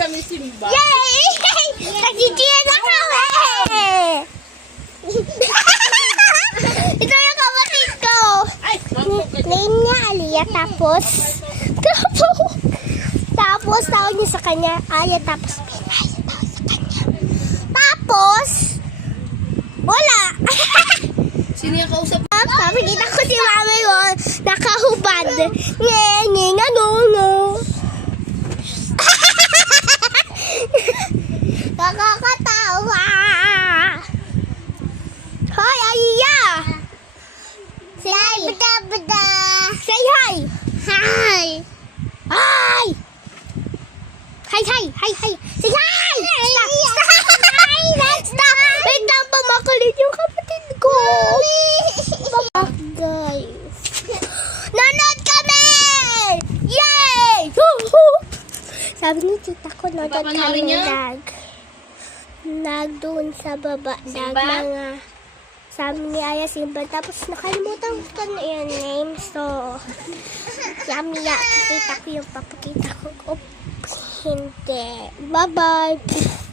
kami Simba. Yay! Nagchichira na kami! Ito yung kapatid ko. Ay, mampok ka dyan. Name niya Aliyah, tapos tawag niya sa kanya Aya, tapos Pinay, tawag sa kanya. Tapos, wala. Sino yung kausap? Tapos kita ko si mami mo, nakahubad. Ngeng, ano. Nakakatawa. Hoy, Aliyah! Say hi! Say hi! Hi! Hi! Hi! Say hi! Stop! Wait lang, pamakulit yung kapatid ko. Guys. Nanood kami! Yay! Sabi ni tita ko, nanood Papanoorin kami niya? doon sa baba. Simba? Mga sabi ni Aya Simba. Tapos nakalimutan ko na yung name. So, yummy. Kita ko yung papakita ko. Hindi. Bye-bye.